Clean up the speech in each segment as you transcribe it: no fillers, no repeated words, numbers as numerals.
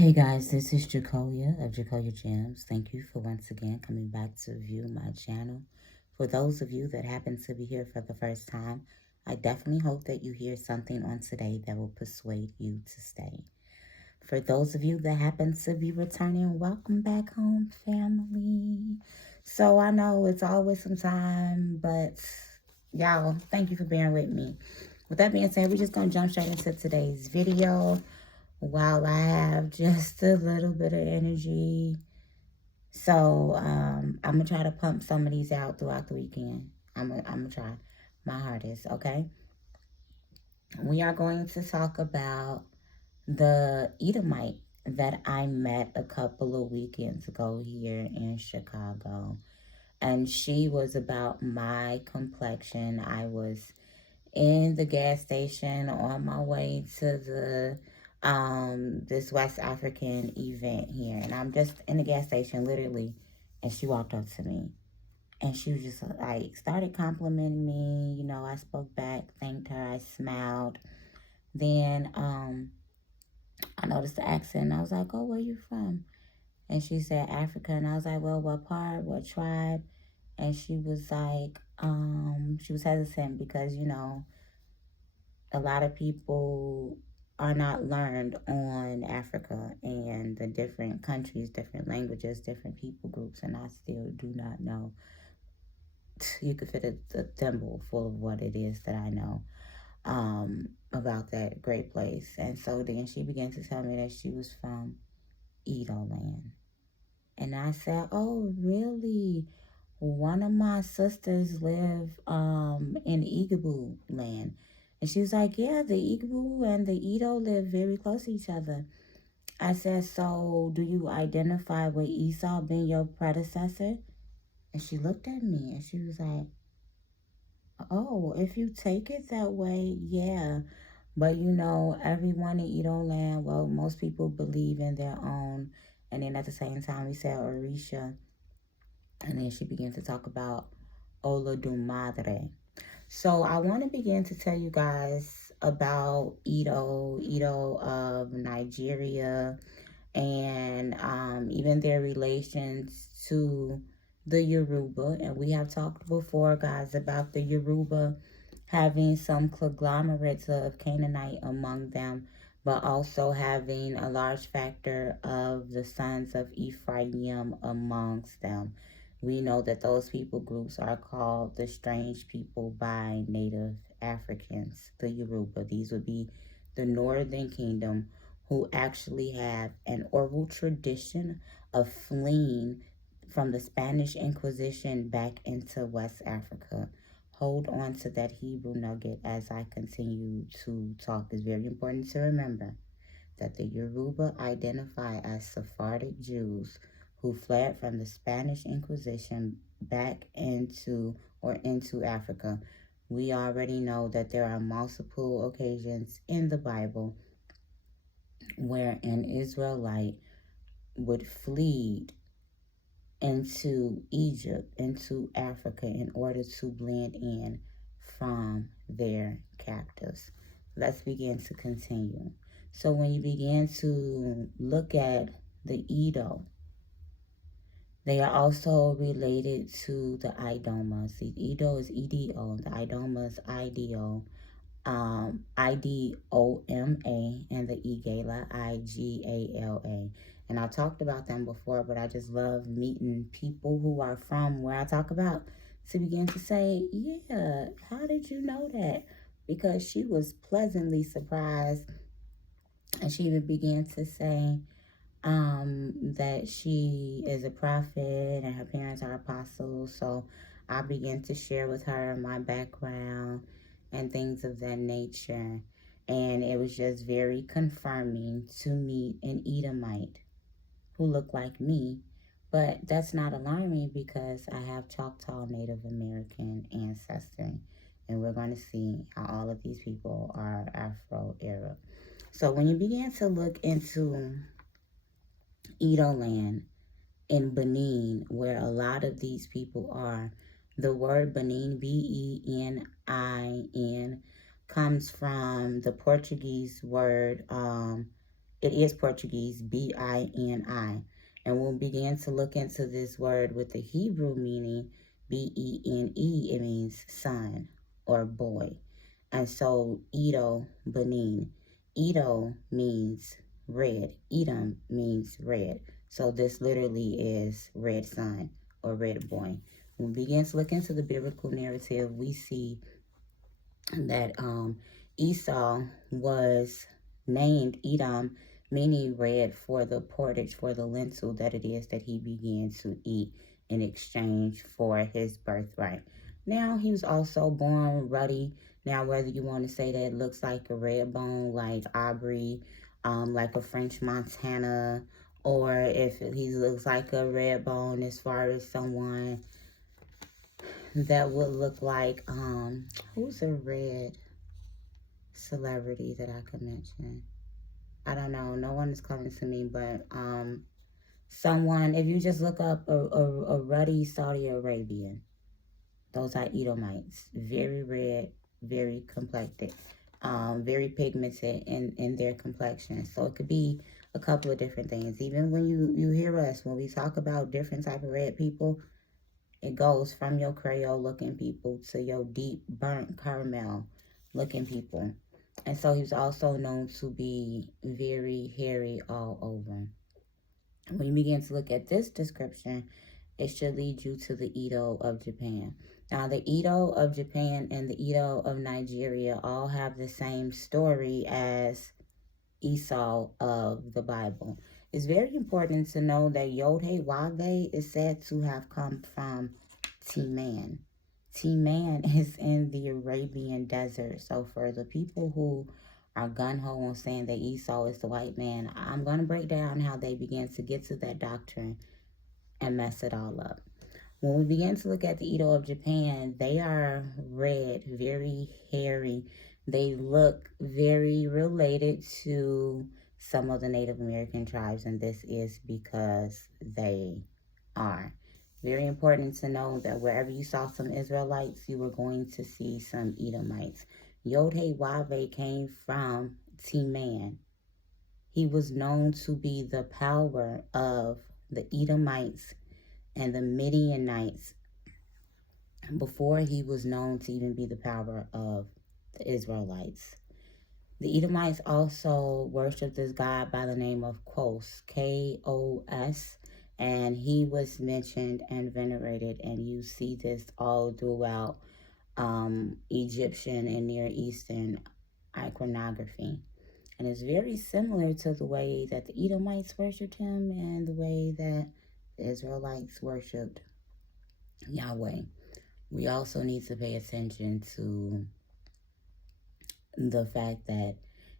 Hey guys, this is Jacolia of Jacolia Gems. Thank you for once again coming back to view my channel. For those of you that happen to be here for the first time, I definitely hope that you hear something on today that will persuade you to stay. For those of you that happen to be returning, welcome back home, family. So I know it's always some time, but y'all, thank you for bearing with me. With that being said, we're just going to jump straight into today's video while I have just a little bit of energy. So I'm going to try to pump some of these out throughout the weekend. I'm going to try my hardest, okay? We are going to talk about the Edomite that I met a couple of weekends ago here in Chicago. And she was about my complexion. I was in the gas station on my way to the this West African event here, and I'm just in the gas station literally, and she walked up to me and she was just like started complimenting me. You know, I spoke back, thanked her, I smiled. Then I noticed the accent and I was like, oh, where you from? And she said Africa, and I was like, well, what part, what tribe? And she was like, she was hesitant because, you know, a lot of people are not learned on Africa and the different countries, different languages, different people groups, and I still do not know. You could fit a thimble full of what it is that I know about that great place. And so then she began to tell me that she was from Edo land. And I said, oh, really? One of my sisters live in Igbo land. And she was like, yeah, the Igbo and the Edo live very close to each other. I said, so do you identify with Esau being your predecessor? And she looked at me and she was like, oh, if you take it that way, yeah. But you know, everyone in Edo land, well, most people believe in their own. And then at the same time, we said Orisha. And then she began to talk about Madre. So I want to begin to tell you guys about Edo of Nigeria, and even their relations to the Yoruba. And we have talked before, guys, about the Yoruba having some conglomerates of Canaanite among them, but also having a large factor of the sons of Ephraim amongst them. We know that those people groups are called the strange people by Native Africans, the Yoruba. These would be the Northern Kingdom, who actually have an oral tradition of fleeing from the Spanish Inquisition back into West Africa. Hold on to that Hebrew nugget as I continue to talk. It's very important to remember that the Yoruba identify as Sephardic Jews who fled from the Spanish Inquisition back into Africa. We already know that there are multiple occasions in the Bible where an Israelite would flee into Egypt, into Africa, in order to blend in from their captives. Let's begin to continue. So when you begin to look at the Edo, they are also related to the Idomas. The Edo is EDO, the Idoma is IDO, IDOMA, and the Igala, IGALA. And I talked about them before, but I just love meeting people who are from where I talk about to begin to say, yeah, how did you know that? Because she was pleasantly surprised, and she even began to say that she is a prophet and her parents are apostles. So I began to share with her my background and things of that nature. And it was just very confirming to meet an Edomite who looked like me. But that's not alarming because I have Choctaw Native American ancestry. And we're going to see how all of these people are Afro-Arab. So when you begin to look into Edo land in Benin, where a lot of these people are, the word Benin, Benin, comes from the Portuguese word It is Portuguese, B-I-N-I. And we'll begin to look into this word with the Hebrew meaning, B-E-N-E. It means son or boy. And so Edo, Benin. Edo means red. Edom means red. So this literally is red son or red boy. When we begin to look into the biblical narrative, we see that Esau was named Edom, meaning red, for the portage, for the lentil that it is that he began to eat in exchange for his birthright. Now, he was also born ruddy. Now, whether you want to say that it looks like a red bone, like Aubrey, like a French Montana, or if he looks like a red bone as far as someone that would look like, who's a red celebrity that I could mention? I don't know. No one is coming to me, but someone, if you just look up a ruddy Saudi Arabian, those are Edomites. Very red, very complected, very pigmented in their complexion. So it could be a couple of different things. Even when you hear us, when we talk about different type of red people, it goes from your Creole looking people to your deep burnt caramel looking people. And so he's also known to be very hairy all over. When you begin to look at this description, it should lead you to the Edo of Japan. Now, the Edo of Japan and the Edo of Nigeria all have the same story as Esau of the Bible. It's very important to know that Yod-Heh-Wav-Heh is said to have come from Teman. Teman is in the Arabian desert. So for the people who are gun-ho on saying that Esau is the white man, I'm going to break down how they began to get to that doctrine and mess it all up. When we begin to look at the Edo of Japan, they are red, very hairy. They look very related to some of the Native American tribes, and this is because they are. Very important to know that wherever you saw some Israelites, you were going to see some Edomites. Yod-Heh-Wav-Heh came from Teman. He was known to be the power of the Edomites and the Midianites before he was known to even be the power of the Israelites. The Edomites also worshiped this god by the name of Kos, K-O-S, and he was mentioned and venerated, and you see this all throughout Egyptian and Near Eastern iconography. And it's very similar to the way that the Edomites worshipped him and the way that the Israelites worshipped Yahweh. We also need to pay attention to the fact that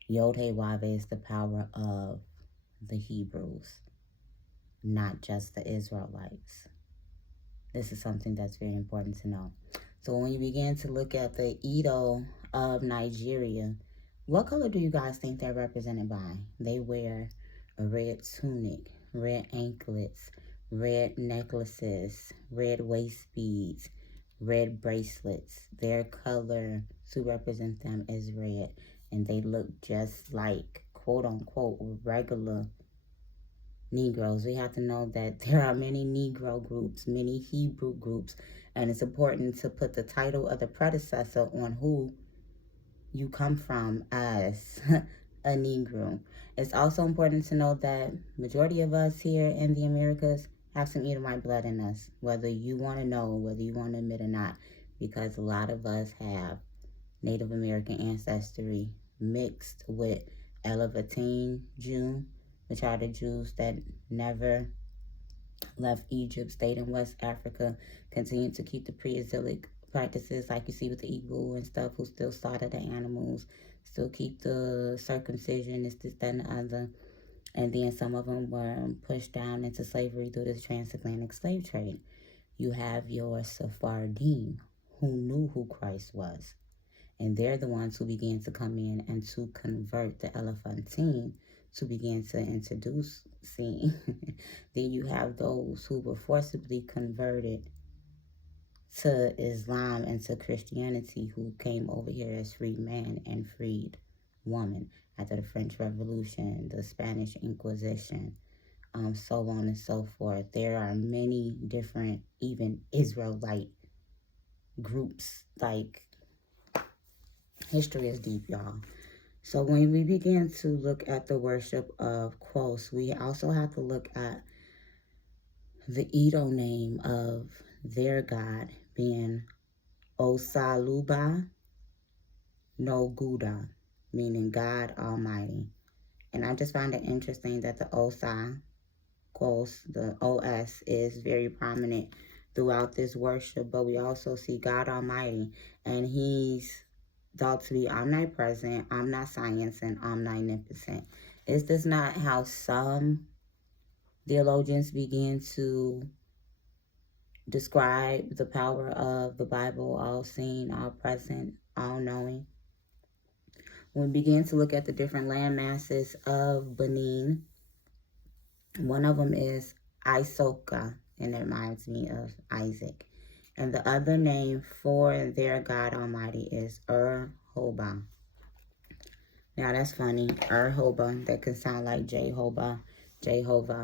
Yod-Heh-Wav-Heh is the power of the Hebrews, not just the Israelites. This is something that's very important to know. So when you begin to look at the Edo of Nigeria, what color do you guys think they're represented by? They wear a red tunic, red anklets, red necklaces, red waist beads, red bracelets. Their color to represent them is red, and they look just like quote unquote regular Negroes. We have to know that there are many Negro groups, many Hebrew groups, and it's important to put the title of the predecessor on who you come from as a Negro. It's also important to know that majority of us here in the Americas have some Edomite blood in us, whether you want to know, whether you want to admit or not, because a lot of us have Native American ancestry mixed with Elevatine Jew, which are the Jews that never left Egypt, stayed in West Africa, continued to keep the pre-exilic practices like you see with the Igbo and stuff, who still slaughter the animals, still keep the circumcision, this, that, and the other. And then some of them were pushed down into slavery through this transatlantic slave trade. You have your Sephardim, who knew who Christ was. And they're the ones who began to come in and to convert the Elephantine to begin to introduce sin. Then you have those who were forcibly converted to Islam and to Christianity, who came over here as freed man and freed woman. after the French Revolution, the Spanish Inquisition, so on and so forth. There are many different, even Israelite groups. Like, history is deep, y'all. So when we begin to look at the worship of Quos, we also have to look at the Edo name of their god being Osanuabo no Guda, meaning God Almighty. And I just find it interesting that the Osa, Quos, the OS, is very prominent throughout this worship, but we also see God Almighty, and he's thought to be omnipresent, omniscience, and omnipotent. Is this not how some theologians begin to describe the power of the Bible, all seeing, all present, all knowing? When we begin to look at the different land masses of Benin, one of them is Isoka, and it reminds me of Isaac. And the other name for their God Almighty is Hoba. Now that's funny, Hoba, that could sound like Jehovah,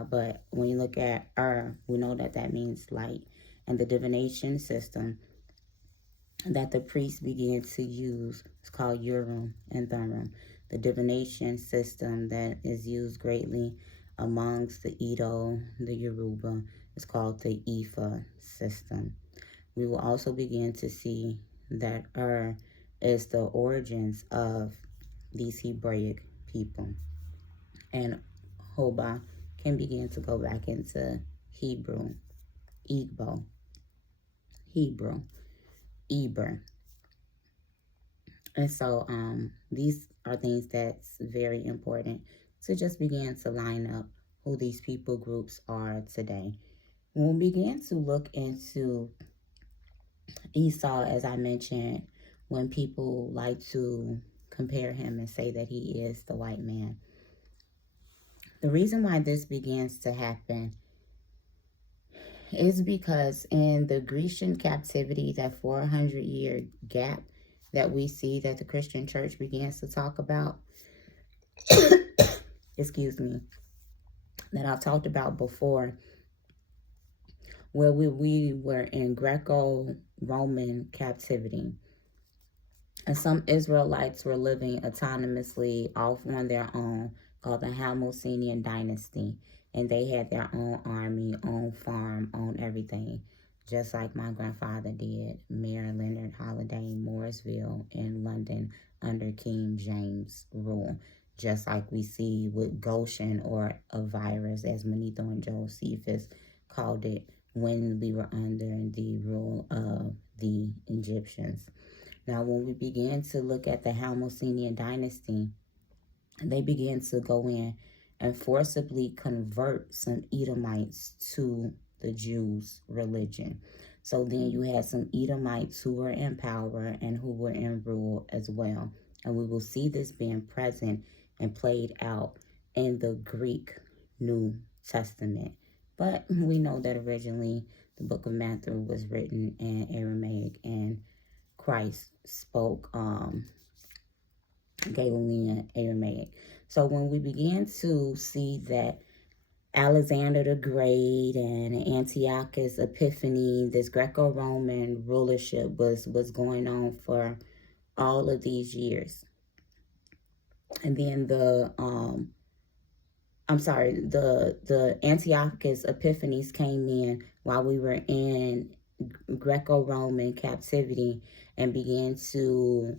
but when you look at we know that that means light. And the divination system that the priests began to use is called Urim and Thummim. The divination system that is used greatly amongst the Edo, the Yoruba, is called the Ifa system. We will also begin to see that is the origins of these Hebraic people. And Hoba can begin to go back into Hebrew, Igbo, Hebrew, Eber. And so these are things that's very important to just begin to line up who these people groups are today. When we began to look into Esau, as I mentioned, when people like to compare him and say that he is the white man, the reason why this begins to happen is because in the Grecian captivity, that 400-year gap that we see that the Christian church begins to talk about, excuse me, that I've talked about before, where we were in Greco-Roman captivity. And some Israelites were living autonomously off on their own, called the Hasmonean dynasty. And they had their own army, own farm, own everything. Just like my grandfather did, Mayor Leonard Holiday, Morrisville in London under King James rule. Just like we see with Goshen, or a virus, as Manetho and Josephus called it, when we were under the rule of the Egyptians. Now, when we began to look at the Hasmonean dynasty, they began to go in and forcibly convert some Edomites to the Jews' religion. So then you had some Edomites who were in power and who were in rule as well. And we will see this being present and played out in the Greek New Testament. But we know that originally the book of Matthew was written in Aramaic, and Christ spoke Galilean Aramaic. So when we began to see that Alexander the Great and Antiochus Epiphanes, this Greco-Roman rulership was going on for all of these years. And then the Antiochus Epiphanes came in while we were in Greco-Roman captivity and began to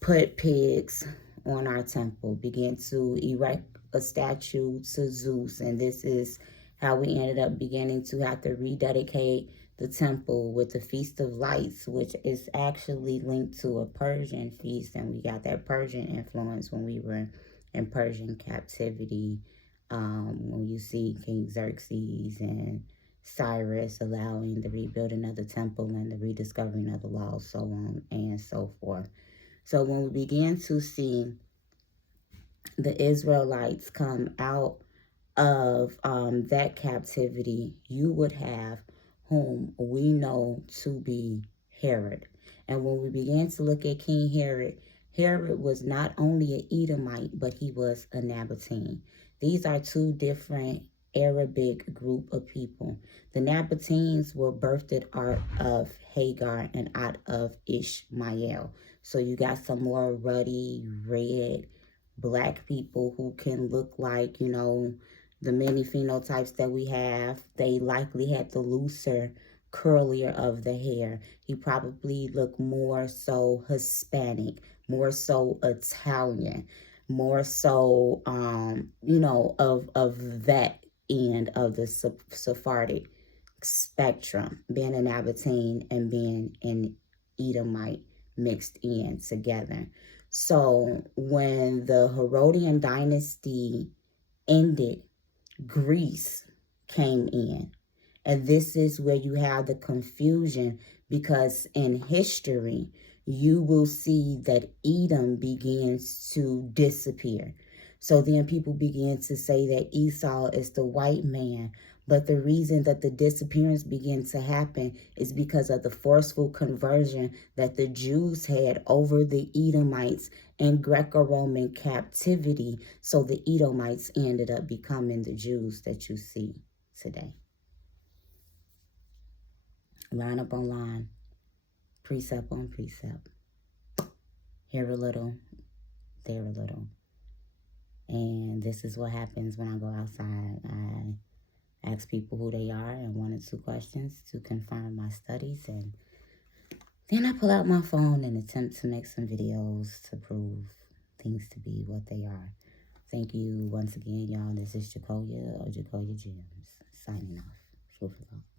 put pigs on our temple, began to erect a statue to Zeus, and this is how we ended up beginning to have to rededicate the temple with the Feast of Lights, which is actually linked to a Persian feast, and we got that Persian influence when we were in Persian captivity, when you see King Xerxes and Cyrus allowing the rebuilding of the temple and the rediscovering of the law, so on and so forth. So when we began to see the Israelites come out of that captivity, you would have whom we know to be Herod. And when we began to look at King Herod, Herod was not only an Edomite, but he was a Nabatean. These are two different Arabic group of people. The Nabateans were birthed out of Hagar and out of Ishmael. So you got some more ruddy, red, black people who can look like, you know, the many phenotypes that we have. They likely had the looser, curlier of the hair. He probably looked more so Hispanic, more so Italian, more so, you know, of that end of the Sephardic spectrum, being an Nabatean and being an Edomite mixed in together. So when the Herodian dynasty ended, Greece came in. And this is where you have the confusion, because in history, you will see that Edom begins to disappear. So then people begin to say that Esau is the white man. But the reason that the disappearance began to happen is because of the forceful conversion that the Jews had over the Edomites in Greco-Roman captivity. So the Edomites ended up becoming the Jews that you see today. Line up on line, precept on precept. Here a little, there a little. And this is what happens when I go outside. I ask people who they are and 1 or 2 questions to confirm my studies. And then I pull out my phone and attempt to make some videos to prove things to be what they are. Thank you once again, y'all. This is Jacoya or Jacoya Gems, signing off. Food for thought.